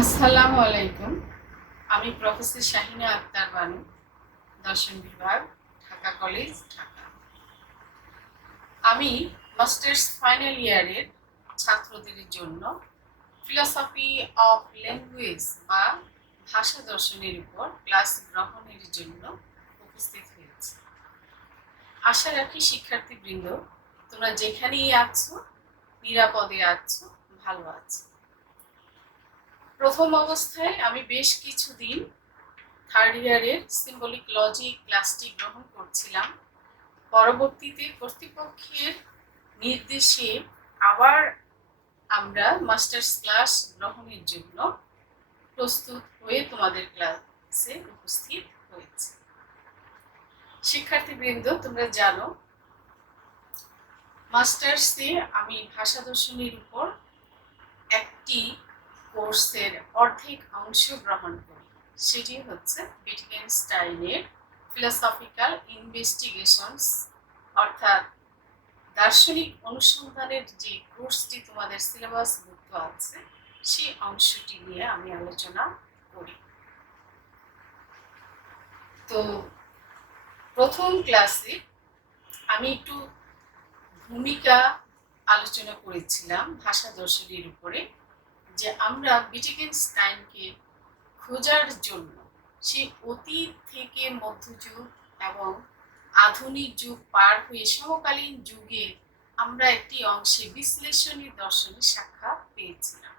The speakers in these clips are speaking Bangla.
আসসালামু আলাইকুম। আমি প্রফেসর শাহিনা আক্তার বানু, দর্শন বিভাগ, ঢাকা কলেজ, ঢাকা। আমি মাস্টার্স ফাইনাল ইয়ারের ছাত্রদের জন্য ফিলসফি অফ ল্যাঙ্গুয়েজ বা ভাষা দর্শনের উপর ক্লাস গ্রহণের জন্য উপস্থিত হয়েছি। আশা রাখি শিক্ষার্থীবৃন্দ তোমরা যেখানেই আছো নিরাপদে আছো, ভালো আছো। প্রথম অবস্থায় আমি বেশ কিছুদিন থার্ড ইয়ারের সিম্বলিক লজিক ক্লাসটি গ্রহণ করছিলাম। পরবর্তীতে কর্তৃপক্ষের নির্দেশে আবার আমরা মাস্টার্স ক্লাস গ্রহণের জন্য প্রস্তুত হয়ে তোমাদের ক্লাসে উপস্থিত হয়েছে। শিক্ষার্থীবৃন্দ, তোমরা জানো মাস্টার্সে আমি ভাষা দর্শনের উপর একটি কোর্সের অর্ধেক অংশ গ্রহণ করি। সেটি হচ্ছে উইটগেনস্টাইনের ফিলোসফিক্যাল ইনভেস্টিগেশনস, অর্থাৎ দার্শনিক অনুসন্ধানের যে কোর্সটি তোমাদের সিলেবাসভুক্ত আছে সেই অংশটি নিয়ে আমি আলোচনা করি। তো প্রথম ক্লাসে আমি একটু ভূমিকা আলোচনা করেছিলাম ভাষা দর্শনের উপরে, যে আমরা উইটগেনস্টাইনকে খোঁজার জন্য সেই অতীত থেকে মধ্যযুগ এবং আধুনিক যুগ পার হয়ে সমকালীন যুগে আমরা একটি অংশে বিশ্লেষণী দর্শনের সাক্ষাৎ পেয়েছিলাম।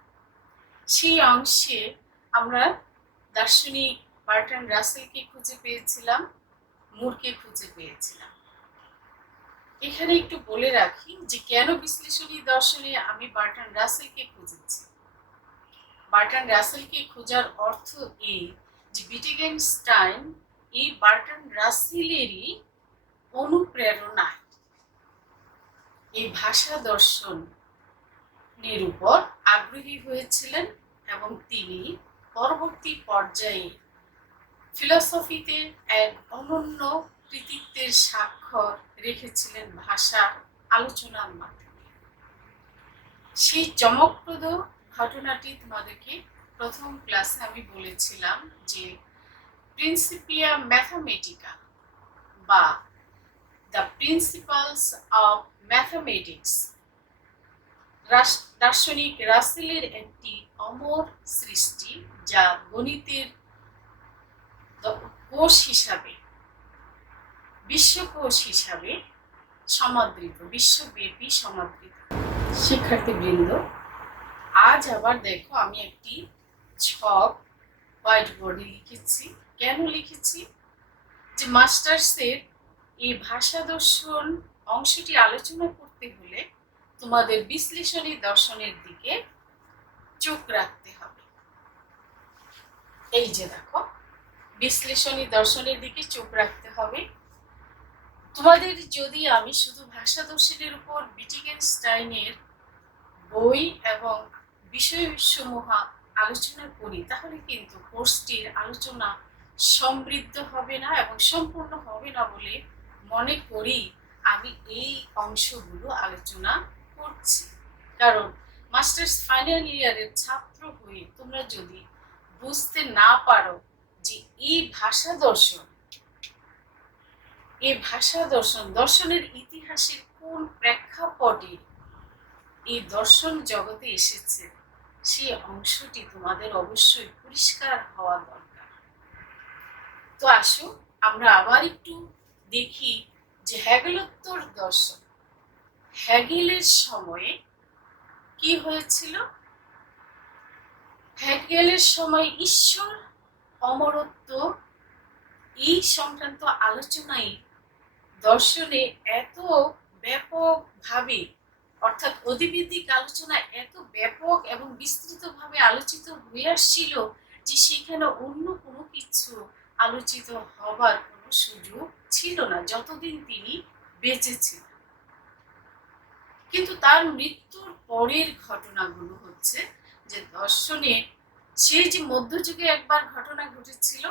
সেই অংশে আমরা দার্শনিক বার্ট্রান্ড রাসেলকে খুঁজে পেয়েছিলাম, মুরকে খুঁজে পেয়েছিলাম। এখানে একটু বলে রাখি যে কেন বিশ্লেষণী দর্শনে আমি বার্ট্রান্ড রাসেলকে খুঁজেছি। বার্ট্রান্ড রাসেলকে খোঁজার অর্থ এই যে উইটগেনস্টাইন এই বার্ট্রান্ড রাসেলেরই অনুপ্রেরণায় এই ভাষা দর্শনের উপর আগ্রহী হয়েছিলেন এবং তিনি পরবর্তী পর্যায়ে ফিলসফিতে এক অনন্য কৃতিত্বের স্বাক্ষর রেখেছিলেন ভাষার আলোচনার মাধ্যমে। সেই চমকপ্রদ ঘটনাটি তোমাদেরকে প্রথম ক্লাসে আমি বলেছিলাম যে প্রিন্সিপিয়া ম্যাথামেটিকা বা দ্য প্রিন্সিপালস অফ ম্যাথামেটিক্স দার্শনিক রাসেলের একটি অমর সৃষ্টি, যা গণিতের কোষ হিসাবে, বিশ্বকোষ হিসাবে সমাদৃত, বিশ্বব্যাপী সমাদৃত। শিক্ষার্থীবৃন্দ, আজ আবার দেখো আমি একটি ছক হোয়াইট বোর্ডে লিখেছি। কেন লিখেছি? যে মাস্টার্সের এই ভাষা দর্শন অংশটি আলোচনা করতে হলে তোমাদের বিশ্লেষণী দর্শনের দিকে চোখ রাখতে হবে। এই যে দেখো, বিশ্লেষণী দর্শনের দিকে চোখ রাখতে হবে। তোমাদের যদি আমি শুধু ভাষা দর্শনের উপর উইটগেনস্টাইনের বই এবং বিষয়সমূহ আলোচনা করি, তাহলে কিন্তু কোর্সটির আলোচনা সমৃদ্ধ হবে না এবং সম্পূর্ণ হবে না বলে মনে করি আমি এই অংশগুলো আলোচনা করছি। কারণ মাস্টার্স ফাইনাল ইয়ারের ছাত্র হয়ে তোমরা যদি বুঝতে না পারো যে এই ভাষা দর্শন দর্শনের ইতিহাসের কোন প্রেক্ষাপটে এই দর্শন জগতে এসেছে, সেই অংশটি তোমাদের অবশ্যই পরিষ্কার হওয়া দরকার। তো আসো আমরা আবার একটু দেখি যে হেগেলোত্তর দর্শন, হেগেলের সময়ে কি হয়েছিল। হেগেলের সময় ঈশ্বর, অমরত্ব এই সংক্রান্ত আলোচনাই দর্শনে এত ব্যাপকভাবে, অর্থাৎ অধিবৃত্তিক আলোচনা এত ব্যাপক এবং বিস্তৃতভাবে আলোচিত হয়ে আসছিল যে সেখানে অন্য কোনো কিছু আলোচিত হবার কোনো সুযোগ ছিল না যতদিন তিনি বেঁচে ছিলেন। কিন্তু তার মৃত্যুর পরের ঘটনাগুলো হচ্ছে যে দর্শনে সেই যে মধ্যযুগে একবার ঘটনা ঘটেছিল,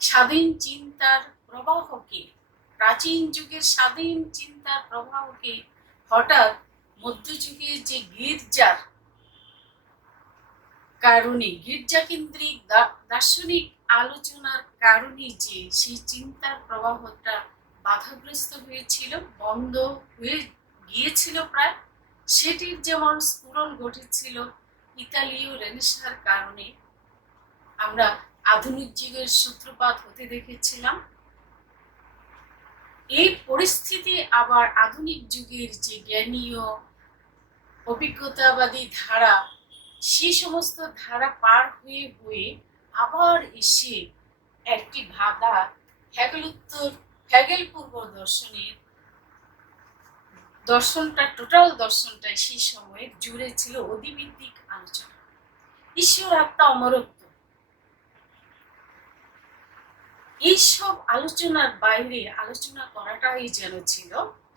স্বাধীন চিন্তার প্রবাহকে, প্রাচীন যুগের স্বাধীন চিন্তার প্রবাহকে হঠাৎ মধ্যযুগের যে গির্জার কারণে গির্জাকেন্দ্রিক দার্শনিক আলোচনার কারণে যে সেই চিন্তার প্রবাহটা বাধাগ্রস্ত হয়েছিল, বন্ধ হয়ে গিয়েছিল প্রায়, সেটির যেমন স্ফুরণ ঘটেছিল ইতালীয় রেনেসাঁর কারণে আমরা আধুনিক যুগের সূত্রপাত হতে দেখেছিলাম। এই পরিস্থিতি আবার আধুনিক যুগের যে জ্ঞানীয় অভিজ্ঞতাবাদী ধারা, সেই সমস্ত ধারা পার হয়ে হয়ে আবার এসে একটি ভাগা হেগেল পূর্ব দর্শনটা টোটাল দর্শনটাই সেই সময়ে জুড়ে ছিল অধিভিত্তিক আলোচনা, ঈশ্বর আত্মা অমরত্ব। এইসব আলোচনার বাইরে আলোচনা করাটাই যেন ছিল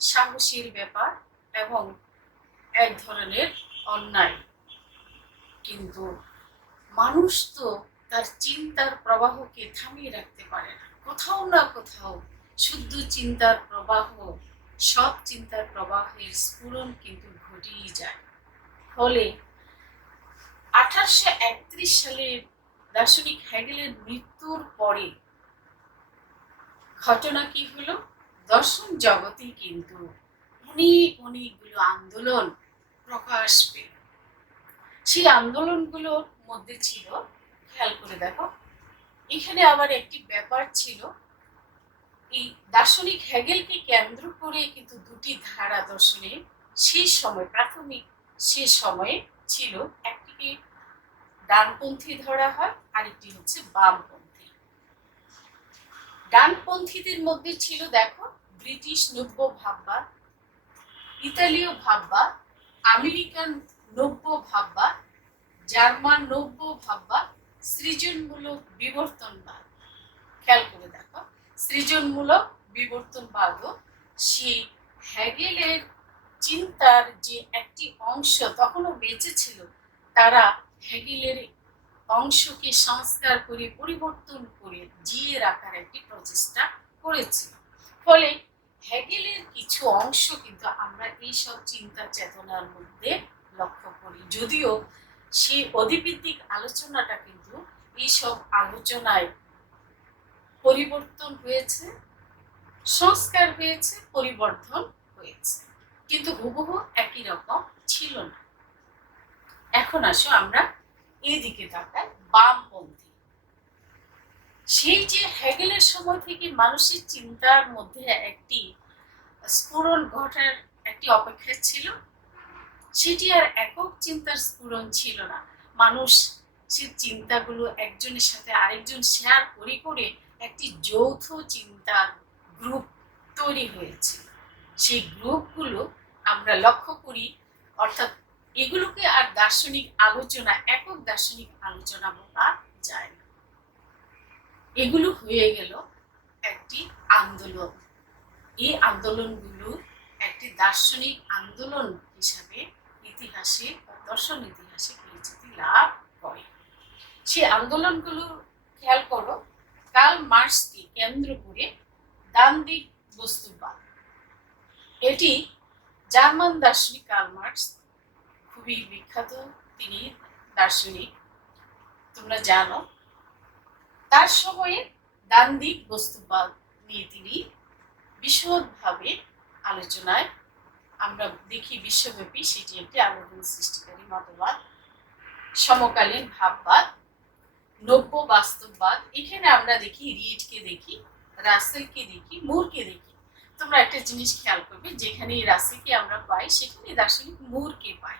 সাহসের ব্যাপার এবং এক ধরনের অন্যায়। কিন্তু মানুষ তো তার চিন্তার প্রবাহকে থামিয়ে রাখতে পারে না, কোথাও না কোথাও শুদ্ধ চিন্তার প্রবাহ, সব চিন্তার প্রবাহের স্ফুরণ কিন্তু ঘটেই যায়। ফলে 1831 সালে দার্শনিক হেগেলের মৃত্যুর পরে ঘটনা কি হলো, দর্শন জগতে কিন্তু অনেকগুলো আন্দোলন প্রকাশ পেল। সেই আন্দোলনগুলোর মধ্যে ছিল, খেয়াল করে দেখো, এখানে আবার একটি ব্যাপার ছিল, এই দার্শনিক হেগেলকে কেন্দ্র করে কিন্তু দুটি ধারা দর্শনে সেই সময় প্রাথমিক সে সময়ে ছিল, একটিকে ডানপন্থী ধরা হয়, আরেকটি হচ্ছে বামপন্থী। ডানপন্থীদের মধ্যে ছিল দেখো ব্রিটিশ নব্য ভাববাদ, ইতালীয় ভাববাদ, আমেরিকান নব্য ভাববাদ, জার্মান নব্য ভাববাদ, সৃজনমূলক বিবর্তনবাদ। খেয়াল করে দেখো, সৃজনমূলক বিবর্তনবাদও সেই হেগেলের চিন্তার যে একটি অংশ, তখনও বেঁচে ছিল, তারা হেগেলের অংশকে সংস্কার করে পরিবর্তন করে জিয়ে রাখার একটি প্রচেষ্টা করেছিল। ফলে হেগেলের কিছু অংশ কিন্তু আমরা এইসব চিন্তা চেতনার মধ্যে লক্ষ্য করি, যদিও সেই অধিভিত্তিক আলোচনাটা কিন্তু এইসব আলোচনায় পরিবর্তন হয়েছে, সংস্কার হয়েছে, পরিবর্তন হয়েছে, কিন্তু হুবহু একই রকম ছিল না। এখন আসো আমরা এদিকে তাকাই, বামপন্থী। সেই যে হেগেলের সময় থেকে মানুষের চিন্তার মধ্যে একটি স্ফুরণ ঘটার একটি অপেক্ষা ছিল, সেটি আর একক চিন্তার স্ফুরণ ছিল না, মানুষ সে চিন্তাগুলো একজনের সাথে আরেকজন শেয়ার করে করে একটি যৌথ চিন্তার গ্রুপ তৈরি হয়েছিল। সেই গ্রুপগুলো আমরা লক্ষ্য করি, অর্থাৎ এগুলোকে আর দার্শনিক আলোচনা, একক দার্শনিক আলোচনা বলা যায় না, এগুলো হয়ে গেল একটি আন্দোলন। এই আন্দোলনগুলো একটি দার্শনিক আন্দোলন হিসাবে ইতিহাসে বা দর্শন ইতিহাসে পরিচিতি লাভ করে। সেই আন্দোলনগুলো খেয়াল করো, কার্ল মার্ক্সকে কেন্দ্র করে দ্বান্দ্বিক বস্তুবাদ, এটি জার্মান দার্শনিক কার্ল মার্ক্স, খুবই বিখ্যাত তিনি দার্শনিক, তোমরা জানো। তার সময়ে দ্বান্দ্বিক বস্তুবাদ নিয়ে তিনি বিশদভাবে আলোচনায় আমরা দেখি বিশ্বব্যাপী সেটি একটি আলোড়ন সৃষ্টিকারী মতবাদ। সমকালীন ভাববাদ, নব্য বাস্তববাদ, এখানে আমরা দেখি রিডকে দেখি, রাসেলকে দেখি, মুরকে দেখি। তোমরা একটা জিনিস খেয়াল করবে, যেখানে রাসেলকে আমরা পাই সেখানে দার্শনিক মুরকে পাই।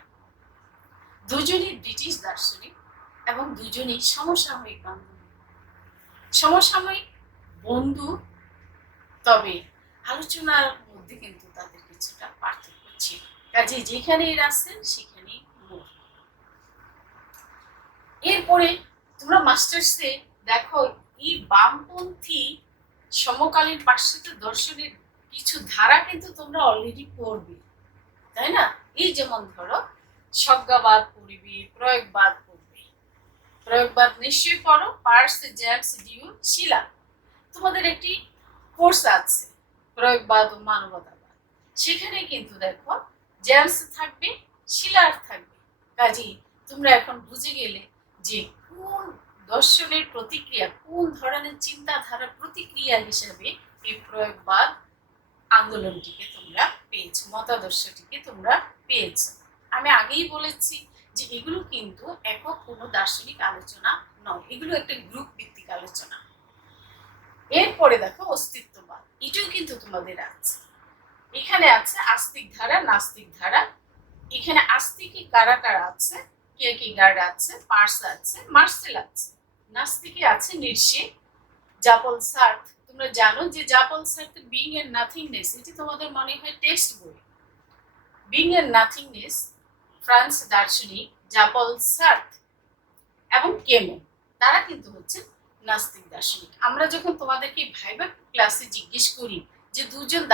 দুজনই ব্রিটিশ দার্শনিক এবং দুজনই সমসাময়িক বান্ধব, সমসাময়িক বন্ধু, তবে আলোচনার মধ্যে কিন্তু তাদের কিছুটা পার্থক্য ছিল। কাজে যেখানেই রাসেল সেখানেই মুর। এরপরে তোমরা মাস্টার্সে দেখো, এই বামপন্থী সমকালীন পাশ্চাত্য দর্শনের কিছু ধারা কিন্তু তোমরা অলরেডি পড়বে, তাই না? এই যেমন ধরো স্বজ্ঞাবাদ পড়বে, প্রয়োগবাদ পড়বে। প্রয়োগবাদ নিশ্চয়ই পড়ো, পার্স, জেমস, ডিউ, শিলা। তোমাদের একটি কোর্স আছে প্রয়োগবাদ ও মানবতাবাদ, সেখানে কিন্তু দেখো জেমস থাকবে, শিলার থাকবে। কাজেই তোমরা এখন বুঝে গেলে যে কোন দর্শনের প্রতিক্রিয়া, কোন ধরনের চিন্তাধারার প্রতিক্রিয়া হিসেবে এই প্রয়োগবাদ আন্দোলনটিকে তোমরা পেয়েছো, মতাদর্শটিকে তোমরা পেয়েছো। আমি আগেই বলেছি যে এগুলো কিন্তু একক কোনো দার্শনিক আলোচনা নয়, এগুলো একটা গ্রুপ ভিত্তিক আলোচনা। এরপরে দেখো অস্তিত্ববাদ, এটাও কিন্তু তোমাদের আছে। এখানে আছে আস্তিক ধারা, নাস্তিক ধারা। এখানে আস্তিকে কারা কারা আছে, কিয়ারকেগার্ড আছে, পার্স আছে, মার্সেল আছে। নাস্তিকে আছে নিটশে, জাপল সার্থ। তোমরা জানো যে Jean Paul Sartre Being and Nothingness, এটি তোমাদের মনে হয় টেক্সট বই। বিং এন্ড নাথিংনেস, ফ্রান্স দার্শনিক জাপল সার্থ এবং কেমো, তারা কিন্তু হচ্ছে নাস্তিক দার্শনিক। আমরা যখন তোমাদেরকে ভাইবা ক্লাসে জিজ্ঞেস করি যে দুজন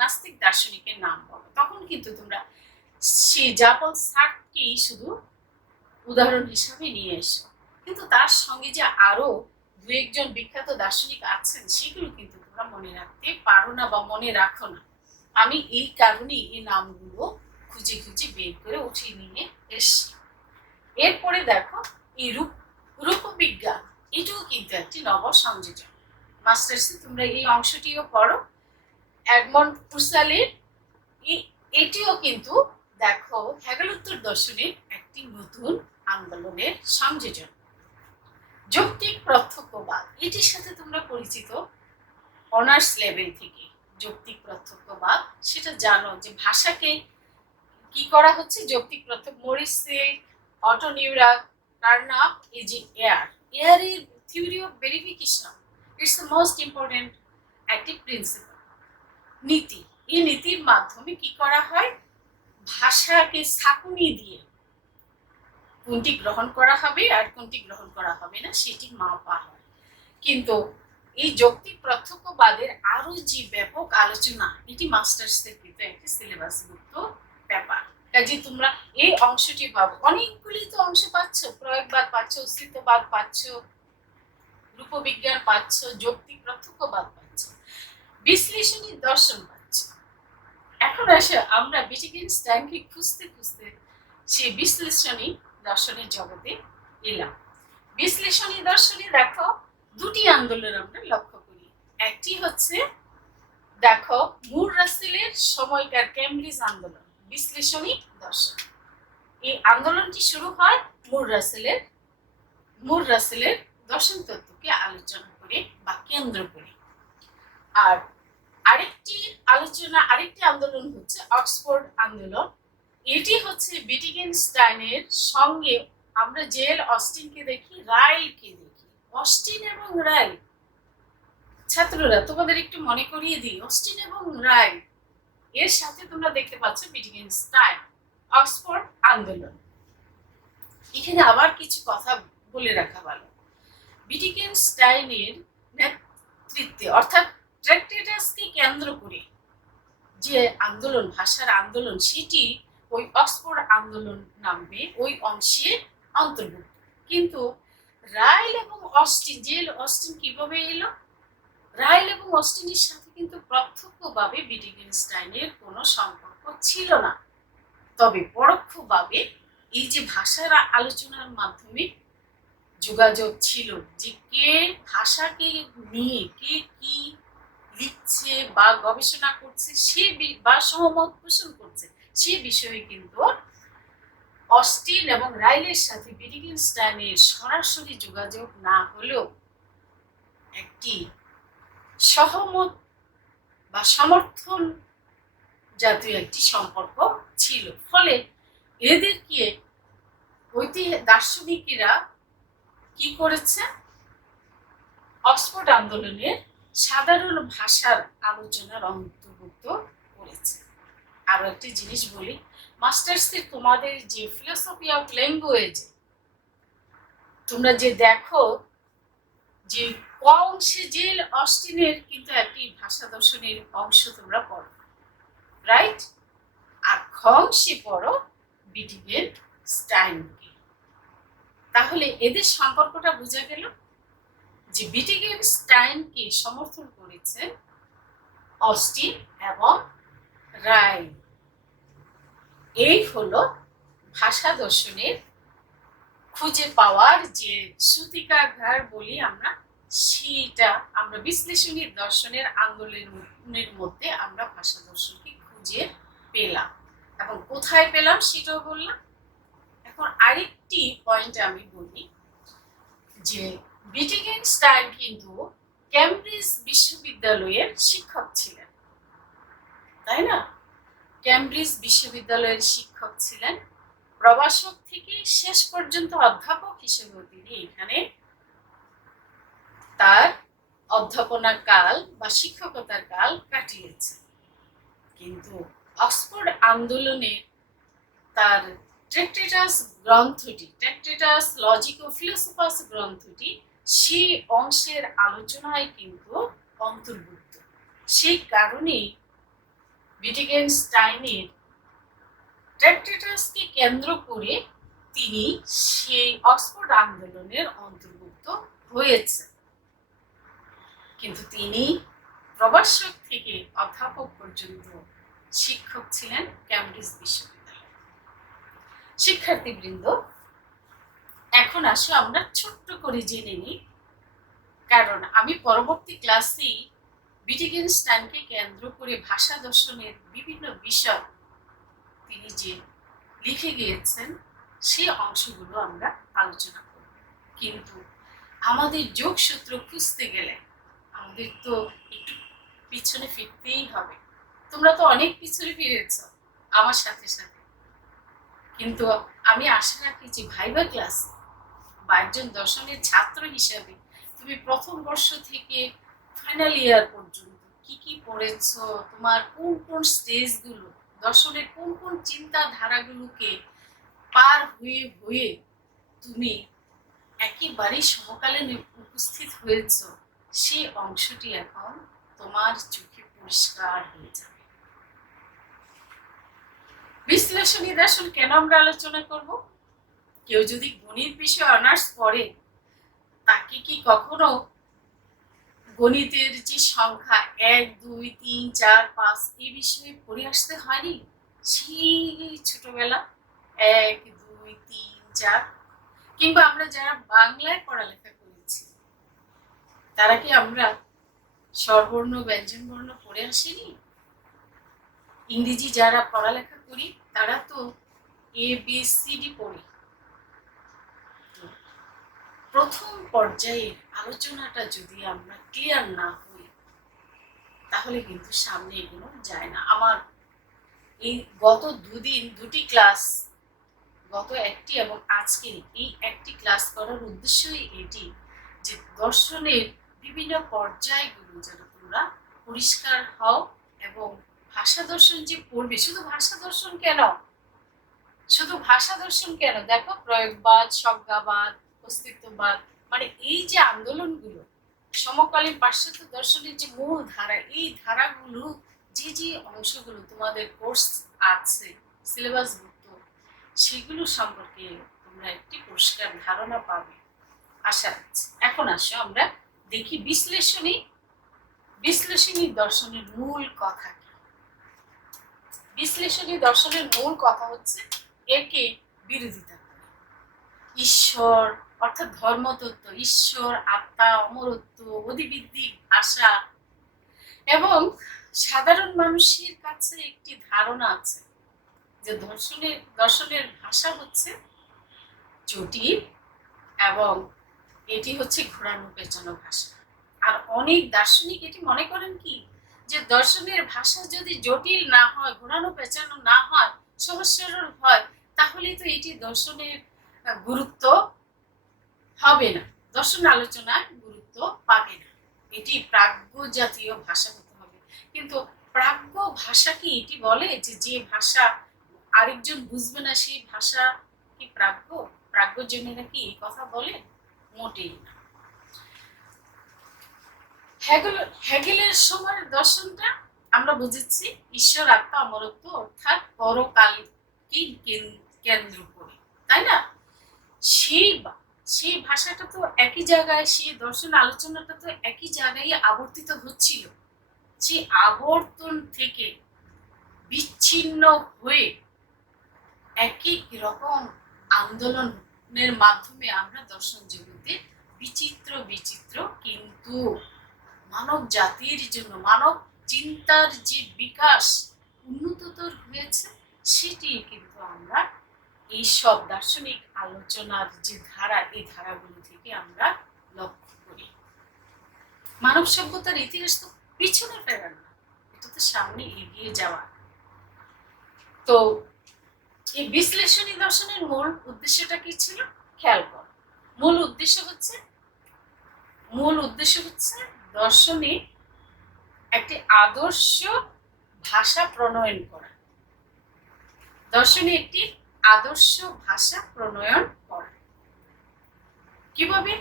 নাস্তিক দার্শনিকের নাম বলো, তখন কিন্তু তোমরা সেই জাপল সার্থকেই শুধু উদাহরণ হিসাবে নিয়ে এসো, কিন্তু তার সঙ্গে যে আরো দু একজন বিখ্যাত দার্শনিক আছেন সেগুলো কিন্তু তোমরা মনে রাখতে পারো না বা মনে রাখো না। আমি এই কারণেই এই নামগুলো খুঁজে খুঁজে বের করে উঠিয়ে নিয়ে এসছি। এরপরে দেখো এই রূপবিজ্ঞান, এটাও কিন্তু একটি নব সংযোজন। মাস্টার্সে তোমরা এই অংশটিও পড়ো। এডমন্ড পুসালের এটিও কিন্তু দেখো হেগেলোত্তর দর্শনের একটি নতুন আন্দোলনের সংযোজন। যৌক্তিক প্রত্যক্ষবাদ, এটির সাথে তোমরা পরিচিত অনার্স লেভেল থেকে। যৌক্তিক প্রত্যক্ষবাদ সেটা জানো যে ভাষাকে কি করা হচ্ছে, যৌক্তিক প্রত্যক্ষ। Moritz Schlick, Otto Neurath, Carnap, এই যে এয়ারের theory of verification, it's the most important একটি প্রিন্সিপাল। নীতি, এই নীতির মাধ্যমে কি করা হয়, ভাষাকে ছাঁকুনি দিয়ে কোনটি গ্রহণ করা হবে আর কোনটি গ্রহণ করা হবে না সেটি মাপা হয়। কিন্তু এই যৌক্তিক প্রত্যক্ষবাদের আরো যে ব্যাপক আলোচনা, এটি মাস্টার্সের কিন্তু একটি সিলেবাসভুক্ত ব্যাপার। কাজে তোমরা এই অংশটি পাবো। অনেকগুলি তো অংশ পাচ্ছ, প্রয়োগবাদ পাচ্ছ, অস্তিত্ববাদ পাচ্ছ, রূপবিজ্ঞান পাচ্ছ, যৌক্তিক প্রত্যক্ষবাদ পাচ্ছ, বিশ্লেষণী দর্শন পাচ্ছ। এখন আসে আমরা উইটগেনস্টাইনকে খুঁজতে খুঁজতে সেই বিশ্লেষণী দর্শনের জগতে এলাম। বিশ্লেষণী দর্শনে দেখো দুটি আন্দোলন আমরা লক্ষ্য করি। একটি হচ্ছে দেখো মুর রাসেলের সময়কার কেমব্রিজ আন্দোলন, বিশ্লেষণী দর্শন। এই আন্দোলনটি শুরু হয় মুর রাসেলের দর্শন তত্ত্বকে আলোচনা করে বা কেন্দ্র করে। আর আরেকটি আন্দোলন হচ্ছে অক্সফোর্ড আন্দোলন। এটি হচ্ছে উইটগেনস্টাইনের সঙ্গে আমরা জেল অস্টিনকে দেখি, রাইলকে দেখি। অস্টিন এবং রাইল, ছাত্ররা তোমাদের একটু মনে করিয়ে দিই, অস্টিন এবং রাইল এর সাথে তোমরা দেখতে পাচ্ছ উইটগেনস্টাইন, অক্সফোর্ড আন্দোলন। এখানে আবার কিছু কথা বলে রাখা ভালো। উইটগেনস্টাইনের নেতৃত্বে অর্থাৎ ট্র্যাক্টেটাসকে কেন্দ্র করে যে আন্দোলন, ভাষার আন্দোলন, সেটি ওই অক্সফোর্ড আন্দোলন নামে ওই অংশে অন্তর্ভুক্ত। কিন্তু রাইল এবং অস্টিন, জেল অস্টিন কিভাবে এলো? রাইল এবং অস্টিনের সাথে কিন্তু প্রত্যক্ষভাবে উইটগেনস্টাইনের কোনো সম্পর্ক ছিল না, তবে পরোক্ষভাবে এই যে ভাষার আলোচনার মাধ্যমে যোগাযোগ ছিল, যে কে ভাষাকে নিয়ে কে কি লিখছে বা গবেষণা করছে সে বা সহমত পোষণ করছে সে বিষয়ে কিন্তু অস্টিন এবং রাইলের সাথে উইটগেনস্টাইনের সরাসরি যোগাযোগ না হলেও একটি সহমত বা সমর্থন জাতীয় একটি সম্পর্ক ছিল। ফলে এদেরকে দার্শনিকেরা কি করেছে, অক্সফোর্ড আন্দোলনের সাধারণ ভাষার আলোচনার অন্তর্ভুক্ত করেছে। আরো একটি জিনিস বলি, মাস্টার্সে তোমাদের যে ফিলোসফি অফ ল্যাঙ্গুয়েজ তোমরা যে দেখো যে ক অংশে জেল অস্টিনের কিন্তু একটি ভাষা দর্শনের অংশ তোমরা পড়ো, রাইট? আর খ অংশে পড়ো উইটগেনস্টাইনকে। তাহলে এদের সম্পর্কটা বোঝা গেল যে উইটগেনস্টাইনকে সমর্থন করেছে অস্টিন এবং রাইল। এই হলো ভাষা দর্শনের খুঁজে পাওয়ার যে সূতিকাগার বলি আমরা, সেইটা আমরা বিশ্লেষণী দর্শনের আন্দোলনের মধ্যে আমরা ভাষা দর্শনকে খুঁজে পেলাম এবং কোথায় পেলাম সেটাও বললাম। এখন আরেকটি পয়েন্ট আমি বলি যে উইটগেনস্টাইন কিন্তু কেমব্রিজ বিশ্ববিদ্যালয়ের শিক্ষক ছিলেন, তাই না? কেমব্রিজ বিশ্ববিদ্যালয়ের শিক্ষক ছিলেন, প্রভাষক থেকে শেষ পর্যন্ত অধ্যাপক হিসেবেও তিনি এখানে তার অধ্যাপনার কাল বা শিক্ষকতার কাল কাটিয়েছেন। কিন্তু অক্সফোর্ড আন্দোলনে তার ট্র্যাক্টেটাস গ্রন্থটি, ট্র্যাক্টেটাস লজিকো ফিলোসোফাস গ্রন্থটি সেই অংশের আলোচনায় কিন্তু অন্তর্ভুক্ত। সেই কারণেই উইটগেনস্টাইনের ট্র্যাক্টেটাসকে কেন্দ্র করে তিনি সেই অক্সফোর্ড আন্দোলনের অন্তর্ভুক্ত হয়েছে। কিন্তু তিনি প্রভাষক থেকে অধ্যাপক পর্যন্ত শিক্ষক ছিলেন কেমব্রিজ বিশ্ববিদ্যালয়ে। শিক্ষার্থীবৃন্দ, এখন আসো আমরা ছোট্ট করে জেনে নিই, কারণ আমি পরবর্তী ক্লাসেই উইটগেনস্টাইনকে কেন্দ্র করে ভাষা দর্শনের বিভিন্ন বিষয় তিনি যে লিখে গিয়েছেন সেই অংশগুলো আমরা আলোচনা করব। কিন্তু আমাদের যোগসূত্র খুঁজতে গেলে আমাদের তো একটু পিছনে ফিরতেই হবে। তোমরা তো অনেক পিছনে ফিরেছ আমার সাথে সাথে, কিন্তু আমি আশা রাখি যে ভাইবা ক্লাস বা একজন দর্শনের ছাত্র হিসাবে তুমি প্রথম বর্ষ থেকে ফাইনাল ইয়ার পর্যন্ত কি কি পড়েছ, তোমার কোন কোন স্টেজগুলো, দর্শনের কোন কোন চিন্তাধারাগুলোকে পার হয়ে হয়ে তুমি একেবারেই সমকালীন উপস্থিত হয়েছ, সেই অংশটি এখন তোমার চোখে পরিষ্কার হয়ে যাবে। বিশ্লেষণী দর্শন কেন আমরা আলোচনা করব? কেউ যদি গণিত বিষয়ে অনার্স পড়ে, তাকে কি কখনো গণিতের যে সংখ্যা 1 2 3 4 5 এই বিষয়ে পড়ে আসতে হয়নি? সেই ছোটবেলা 1 2 3 4, কিংবা আমরা যারা বাংলায় পড়ালেখা করেছি তারা কি আমরা স্বরবর্ণ ব্যঞ্জন বর্ণ পড়ে আসেনি? ইংরেজি যারা পড়ালেখা করি তারা তো ABCD পড়ি। প্রথম পর্যায়ের আলোচনাটা যদি আমরা ক্লিয়ার না হই তাহলে কিন্তু সামনে এগোনো যায় না। আমার এই গত দুটি ক্লাস, গত একটি এবং আজকের এই একটি ক্লাস করার উদ্দেশ্যই এটি যে দর্শনের বিভিন্ন পর্যায়গুলো যেন তোমরা পরিষ্কার হও এবং ভাষা দর্শন যে পড়বে, শুধু ভাষা দর্শন কেন, শুধু ভাষা দর্শন কেন, দেখো প্রয়োগবাদ, সংজ্ঞাবাদ, অস্তিত্ববাদ, মানে এই যে আন্দোলনগুলো সমকালীন পাশ্চাত্য দর্শনের যে মূল ধারা, এই ধারাগুলো যে যে অংশগুলো তোমাদের কোর্স আছে সিলেবাসভুক্ত, সেগুলো সম্পর্কে তোমরা একটি পরিষ্কার ধারণা পাবে আশা রাখছি। এখন আসো আমরা দেখি বিশ্লেষণী দর্শনের মূল কথা কি। বিশ্লেষণী দর্শনের মূল কথা হচ্ছে একে বিরোধিতা করে। ঈশ্বর অর্থাৎ ধর্মতত্ত্ব, ঈশ্বর, আত্মা, অমরত্ব, অধিবৃদ্ধিক ভাষা, এবং সাধারণ মানুষের কাছে একটি ধারণা আছে যে দর্শনের ভাষা হচ্ছে জটিল এবং এটি হচ্ছে ঘোরানো পেঁচানো ভাষা। আর অনেক দার্শনিক এটি মনে করেন কি যে দর্শনের ভাষা যদি জটিল না হয়, ঘোরানো পেঁচানো না হয়, সহজ সরল হয়, তাহলে তো এটি দর্শনের গুরুত্ব হবে না, দর্শন আলোচনায় গুরুত্ব পাবে না, এটি প্রাজ্ঞ জাতীয় ভাষা হতে হবে। কিন্তু প্রাজ্ঞ ভাষা কি এটি বলে যে যে ভাষা আরেকজন বুঝবে না সেই ভাষা কি প্রাজ্ঞ? প্রাজ্ঞজনেরা কি এই কথা বলে? মোটেই না। হেগেলের সময়ের দর্শনটা আমরা বুঝেছি ঈশ্বর, আত্মা, অমরত্ব অর্থাৎ পরকালকে কেন্দ্র করে, তাই না? সেই ভাষাটা তো একই জায়গায়, সেই দর্শন আলোচনাটা তো একই জায়গায় আবর্তিত হচ্ছিল। যে আবর্তন থেকে বিচ্ছিন্ন হয়ে একই রকম আন্দোলন দর্শনের মাধ্যমে আমরা দর্শন জগতে বিচিত্র বিচিত্র কিন্তু মানব জাতির জন্য মানব চিন্তার যে বিকাশ উন্নততর হয়েছে সেটি কিন্তু আমরা এই সব দার্শনিক আলোচনার যে ধারা এই ধারাগুলো থেকে আমরা লক্ষ্য করি। মানব সভ্যতার ইতিহাস তো পিছনে ফেরানো না, এটা তো সামনে এগিয়ে যাওয়া। তো এই বিশ্লেষণী দর্শনের মূল উদ্দেশ্যটা কি ছিল খেয়াল কর। মূল উদ্দেশ্য হচ্ছে দর্শনে একটি আদর্শ ভাষা প্রণয়ন করা। দর্শনে একটি আদর্শ ভাষা প্রণয়ন করা কিভাবে?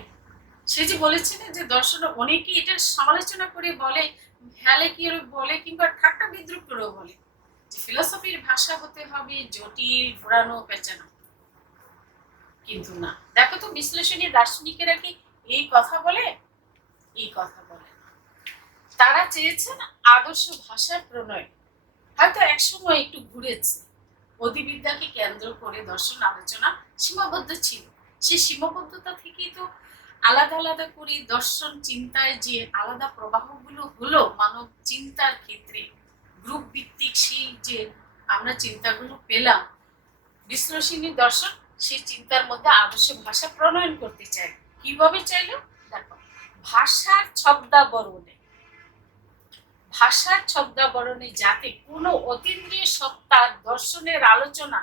সে যে বলেছিলেন যে দর্শন অনেকেই এটা সমালোচনা করে বলে, হেলে কি বলে কিংবা ঠাট্টা বিদ্রুপ করেও বলে যে ফিলোসফির ভাষা হতে হবে জটিল, ঘোরানো, পেঁচানো। কিন্তু না, দেখো তো বিশ্লেষণী দার্শনিকেরা কি এই কথা বলে? এই কথা বলে তারা চেয়েছেন আদর্শ ভাষার প্রণয়ন। হয়তো একসময় একটু ঘুরেছে, অধিবিদ্যাকে কেন্দ্র করে দর্শন আলোচনা সীমাবদ্ধ ছিল। সেই সীমাবদ্ধতা থেকেই তো আলাদা আলাদা করে দর্শন চিন্তায় যে আলাদা প্রবাহগুলো হলো মানব চিন্তার ক্ষেত্রে গ্রুপ ভিত্তিক সেই যে আমরা চিন্তাগুলো পেলাম, বিশ্লেষণী দর্শন সেই চিন্তার মধ্যে আদর্শ ভাষা প্রণয়ন করতে চাই। কিভাবে চাইল? দেখো, ভাষার ছদ্মাবরণে যাতে কোনো অতীন্দ্রিয় সত্তার দর্শনের আলোচনা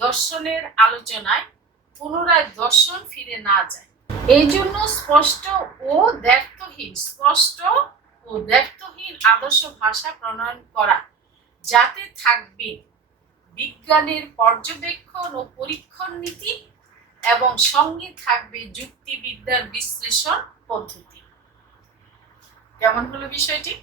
দর্শনের আলোচনায় পুনরায় দর্শন ফিরে না যায়, এই জন্য স্পষ্ট ও দ্ব্যর্থহীন আদর্শ ভাষা প্রণয়ন করা, যাতে থাকবে বিজ্ঞানের পর্যবেক্ষণ ও পরীক্ষণ নীতি এবং সঙ্গে থাকবে যুক্তিবিদ্যার বিশ্লেষণ পদ্ধতি। কেমন হলো বিষয়টি?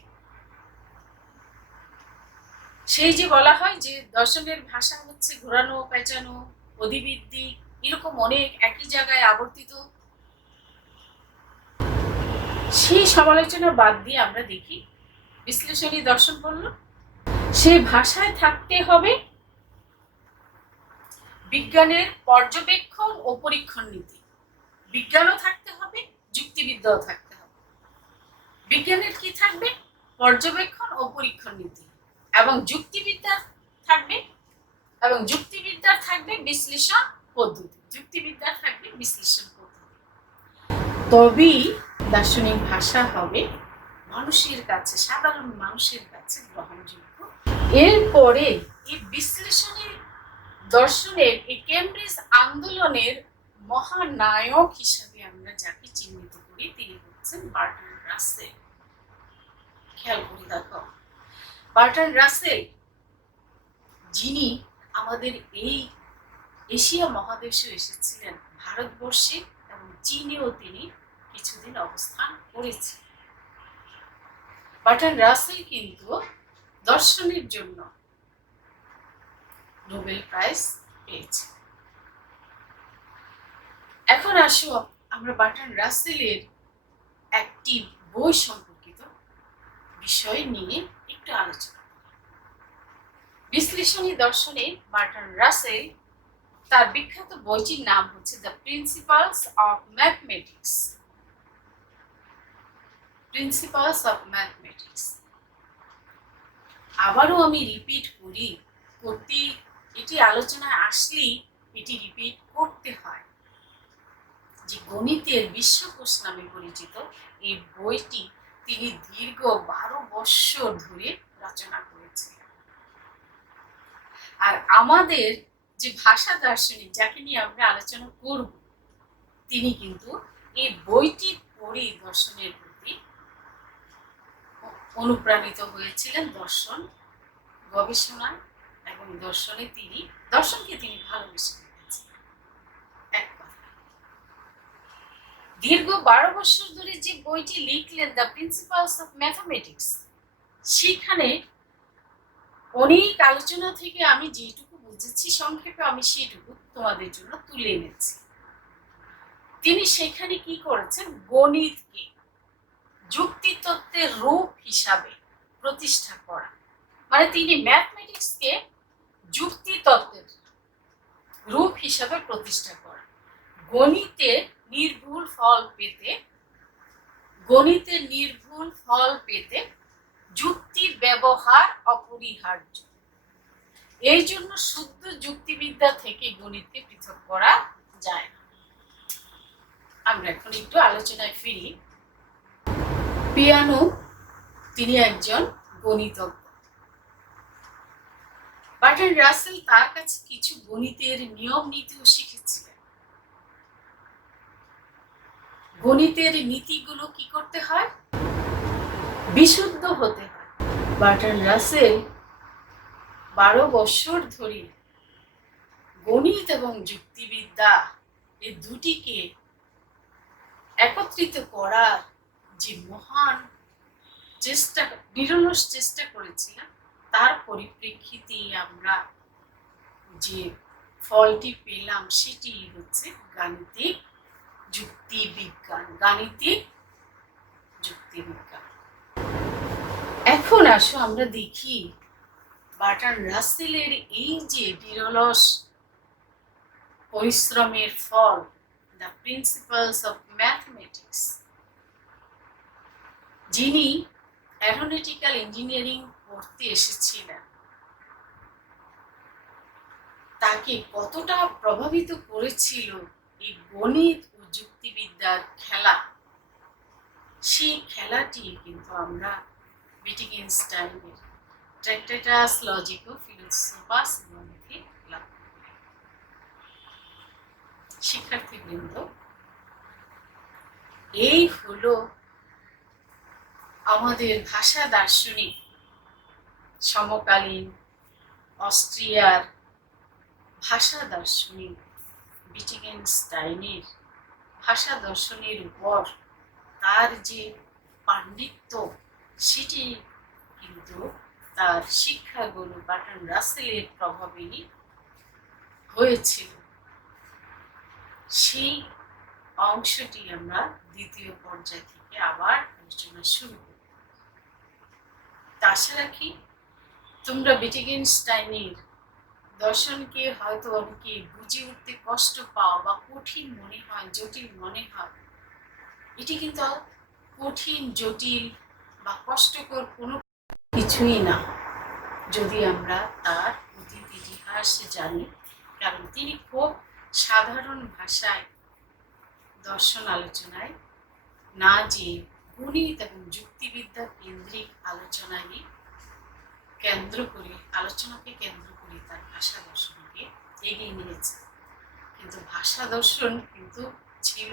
সেই যে বলা হয় যে দর্শনের ভাষা হচ্ছে ঘোরানো, পেঁচানো, অধিবিদ্যিক, এরকম অনেক একই জায়গায় আবর্তিত। সেই সমালোচনা বাদ দিয়ে আমরা দেখি বিশ্লেষণী দর্শন বলল সেই ভাষায় থাকতে হবে বিজ্ঞানের পর্যবেক্ষণ ও পরীক্ষণ নীতি। বিজ্ঞানও থাকতে হবে, যুক্তিবিদ্যাও থাকতে হবে। বিজ্ঞানের কি থাকবে? পর্যবেক্ষণ ও পরীক্ষণ নীতি, এবং যুক্তিবিদ্যার থাকবে বিশ্লেষণ পদ্ধতি। তবেই দার্শনিক ভাষা হবে মানুষের কাছে, সাধারণ মানুষের কাছে গ্রহণযোগ্য। এরপরে এই বিশ্লেষণী দর্শনের এই কেমব্রিজ আন্দোলনের মহানায়ক হিসাবে আমরা যাকে চিহ্নিত করি তিনি হচ্ছেন বার্ট্রান্ড রাসেল। খেয়াল করে দেখো, বার্ট্রান্ড রাসেল যিনি আমাদের এই এশিয়া মহাদেশে এসেছিলেন, ভারতবর্ষে এবং চীনেও তিনি কিছুদিন অবস্থান করেছেন। বার্ট্রান্ড রাসেল কিন্তু দর্শনের জন্য নোবেল প্রাইজ পেয়েছে। এখন আসো আমরা বার্ট্রান্ড রাসেলের একটি বই সম্পর্কিত বিষয় নিয়ে একটু আলোচনা করি। বিশ্লেষণী দর্শনে বার্ট্রান্ড রাসেল তার বিখ্যাত বইটির নাম হচ্ছে দ্য প্রিন্সিপালস অফ ম্যাথমেটিক্স। আবারও আমি রিপিট করি, এটি আলোচনায় আসলেই এটি রিপিট করতে হয় যে গণিতের বিশ্বকোষ নামে পরিচিত এই বইটি তিনি দীর্ঘ 12 বছর ধরে রচনা করেছিলেন। আর আমাদের যে ভাষা দার্শনিক যাকে নিয়ে আমরা আলোচনা করব, তিনি কিন্তু এই বইটি পড়ে দর্শনের প্রতি অনুপ্রাণিত হয়েছিলেন, দর্শন গবেষণায় এবং দর্শনকে তিনি ভালোবেসে ফেলেছেন। এক কথা, দীর্ঘ 12 বছর ধরে যে বইটি লিখলেন দ্য প্রিন্সিপালস অফ ম্যাথমেটিক্স, সেখানে অনেক আলোচনা থেকে আমি যেটুকু বুঝেছি সংক্ষেপে আমি সেটুকু তোমাদের জন্য তুলে এনেছি। তিনি সেখানে কি করেছেন? গণিতকে যুক্তিতত্ত্বের রূপ হিসাবে প্রতিষ্ঠা করা, মানে তিনি ম্যাথমেটিক্সকে যুক্তি তত্ত্বের রূপ হিসাবে প্রতিষ্ঠা করেন। গণিতে নির্ভুল ফল পেতে যুক্তির ব্যবহার অপরিহার্য। এই জন্য শুদ্ধ যুক্তিবিদ্যা থেকে গণিতকে পৃথক করা যায় না। আমরা এখন একটু আলোচনায় ফিরি। পিয়ানো তিনি একজন গণিতজ্ঞ। বার্ট্রান্ড রাসেল তার কাছে কিছু গণিতের নিয়ম নীতিও শিখেছিলেন। গণিতের নীতিগুলো কি করতে হয়? বিশুদ্ধ হতে হয়। বার্ট্রান্ড রাসেল 12 বছর ধরে গণিত এবং যুক্তিবিদ্যা এই দুটিকে একত্রিত করার যে মহান নিরলস চেষ্টা করেছিলেন, তার পরিপ্রেক্ষিতেই আমরা যে ফলটি পেলাম সেটি হচ্ছে গাণিতিক যুক্তিবিজ্ঞান। এখন আসো আমরা দেখি বার্ট্রান্ড রাসেলের এই যে নিরলস পরিশ্রমের ফল, দ্য প্রিন্সিপালস অফ ম্যাথমেটিক্স। যিনি অ্যারোনটিক্যাল ইঞ্জিনিয়ারিং পড়তে এসেছিলেন, তাকে কতটা প্রভাবিত করেছিল এই গণিত ও যুক্তিবিদ্যার খেলা। সেই খেলাটি কিন্তু আমরা উইটগেনস্টাইনের ট্র্যাক্টাটাস লজিকো ফিলোসোফাস গ্রন্থে লাভ করি। শিক্ষার্থীবৃন্দ, এই হলো আমাদের ভাষা দার্শনিক সমকালীন অস্ট্রিয়ার ভাষা দার্শনিক উইটগেনস্টাইনের ভাষা দর্শনের উপর তার যে পাণ্ডিত্য, সেটি কিন্তু তার শিক্ষাগুরু বার্ট্রান্ড রাসেলের প্রভাবেই হয়েছিল। সেই অংশটি আমরা দ্বিতীয় পর্যায় থেকে আবার আলোচনা শুরু করব। আশা রাখি তোমরা উইটগেনস্টাইনের দর্শনকে হয়তো অনেকে বুঝে উঠতে কষ্ট পাও বা কঠিন মনে হয়, জটিল মনে হয়। এটি কিন্তু কঠিন, জটিল বা কষ্টকর কোনো কিছুই না, যদি আমরা তার অতীত ইতিহাস জানি। কারণ তিনি খুব সাধারণ ভাষায় দর্শন আলোচনায় না যে গণিত এবং যুক্তিবিদ্যা কেন্দ্রিক আলোচনাকে কেন্দ্র করে তার ভাষা দর্শনকে এগিয়ে নিয়েছে। কিন্তু ভাষা দর্শন কিন্তু ছিল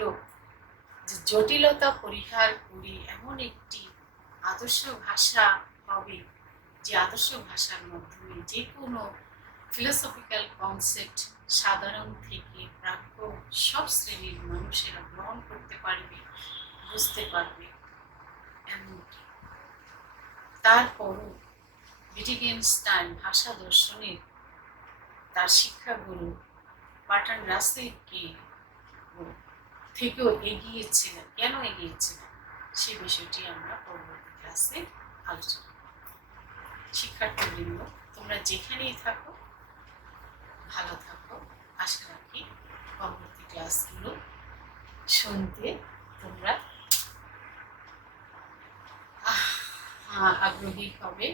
যে জটিলতা পরিহার করে এমন একটি আদর্শ ভাষা হবে, যে আদর্শ ভাষার মাধ্যমে যে কোনো ফিলোসফিক্যাল কনসেপ্ট সাধারণ থেকে প্রাজ্ঞ সব শ্রেণীর মানুষেরা গ্রহণ করতে পারবে, বুঝতে পারবে। এমনকি তারপরও উইটগেনস্টাইন ভাষা দর্শনের তার শিক্ষাগুরু বার্ট্রান্ড রাসেলকে থেকেও এগিয়েছিলেন। কেন এগিয়েছিলেন সে বিষয়টি আমরা পরবর্তী ক্লাসে আলোচনা করব। শিক্ষার্থীবৃন্দ, তোমরা যেখানেই থাকো ভালো থাকো। আশা রাখি পরবর্তী ক্লাসগুলো শুনতে তোমরা আগ্রহী হবে।